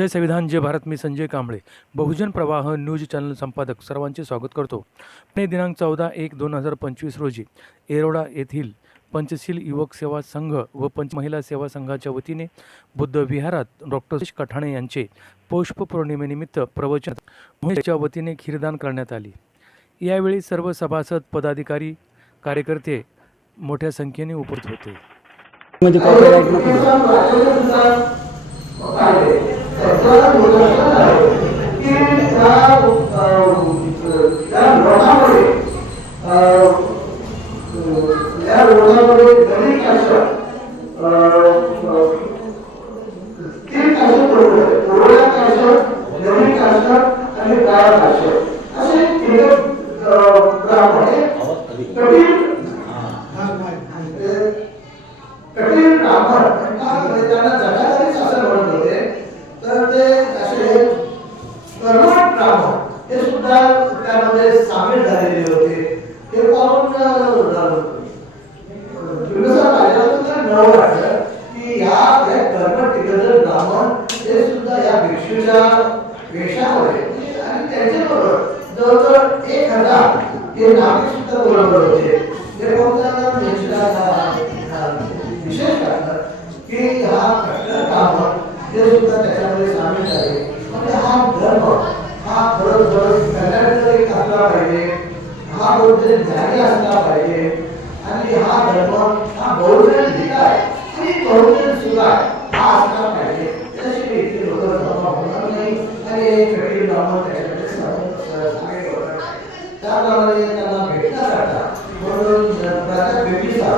जय संविधान जय भारत मी संजय कांबळे. बहुजन प्रवाह news channel संपादक सर्वांचे स्वागत करतो. पुणे दिनांक चौदा एक दोन हजार पंचवीस रोजी एरोडा येथील पंचशील युवक सेवा संघ व पंच महिला सेवा संघाच्या वतीने बुद्ध विहारात डॉक्टर सुरेश कठाणे यांचे पौष्प पौर्णिमेनिमित्त प्रवचन मोहितच्या वतीने खीरदान करण्यात आली. यावेळी सर्व सभासद पदाधिकारी कार्यकर्ते मोठ्या संख्येने उपस्थित होते. म्हणजे मध्ये कॉपीराईट नको या ते सुद्धा त्यामध्ये सामील झालेले होते. ते पाहून बिंबिसार वाटलं की ह्या या कर्मठ दिग्गज ब्राह्मण ते सुद्धा या भिक्षूच्या वेशामध्ये आणि त्यांच्याबरोबर जवळजवळ एक हजार ते नागरिक सुद्धा बरोबर होते. असला पाहिजे हा कोणतरी ज्ञानी असला पाहिजे आणि हा धर्म हा बहुजन हित आहे आणि बहुजन सुधार हा असला पाहिजे. त्याशिवाय लोक धर्म होणार नाही आणि एक कठीण त्याच्याकडे त्याप्रमाणे त्यांना भेटला म्हणून राजा बिंबिसार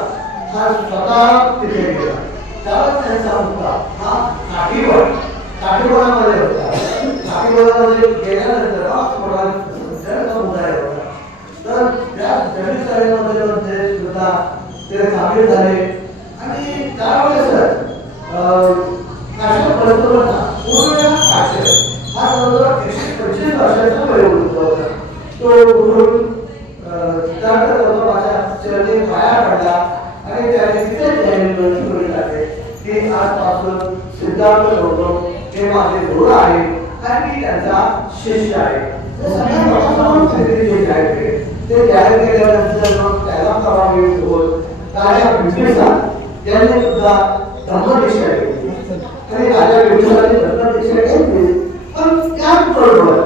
हा स्वतः तिथे गेला. त्यावेळेस त्यांचा मुलगा हा काठीवर काठीवरामध्ये होता. काठीवरामध्ये गेल्यानंतर हा थोडा जड समुदाय होता तर त्या जडी समुदायामध्ये मध्ये सुद्धा ते सामील झाले. आणि त्यावेळेस काश्यप परंपरा पूर्ण काश्यप हा जवळजवळ एकशे पंचवीस वर्षाचा होता. तो उठून सिद्धार्थ गौतमाच्या चरणी पाया पडला आणि त्याने तिथेच त्यांनी सुरू टाकले. की आजपासून सिद्धार्थ गौतम हे माझे गुरु आहे आणि त्यांचा शिष्य आहे. ते जाहीर केल्यावर ते जाहीर केल्यानंतर मग त्याला प्रभावित होत राजा विष्णूचा यांनी सुद्धा धर्मदीक्षा घेतली आणि राजा बिंबिसारांनी धर्मदीक्षा घेतली पण त्याचबरोबर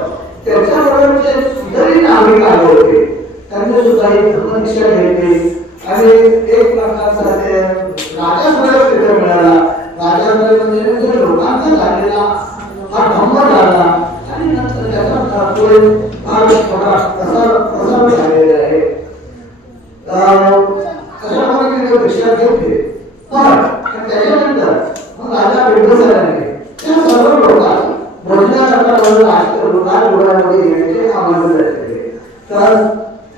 त्याच्याबरोबर जे सुधारित नागरिक आले होते त्यांनी सुद्धा ही धर्मदीक्षा घेतली आणि एक प्रकारचा ते राजासमोर तिथे मिळाला. राजा म्हणजे म्हणजे लोकांचा झालेला हा धम्म झाला. आणि नंतर त्याचा पुढे भाग थोडा प्रसार प्रसार झालेला आहे. शिक्षा ते घेतली पण त्याच्यानंतर मग राजा बिंबिसाराने त्या सर्व लोकांना येण्याचे आमंत्रण तर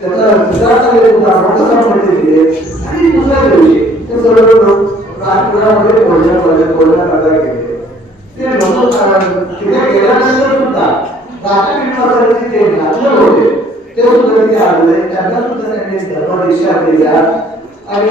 त्याचा सिद्धार्थाने सुद्धा दिले आणि दुसऱ्या दिवशी ते सर्व लोक राजपुरामध्ये भोजन गेले. ते लोक तिथे गेल्यानंतर सुद्धा राजा बिंबिसारांचे जे होते ते सुद्धा तिथे आले. त्यांना सुद्धा त्यांनी धर्मदीक्षा दिल्या आणि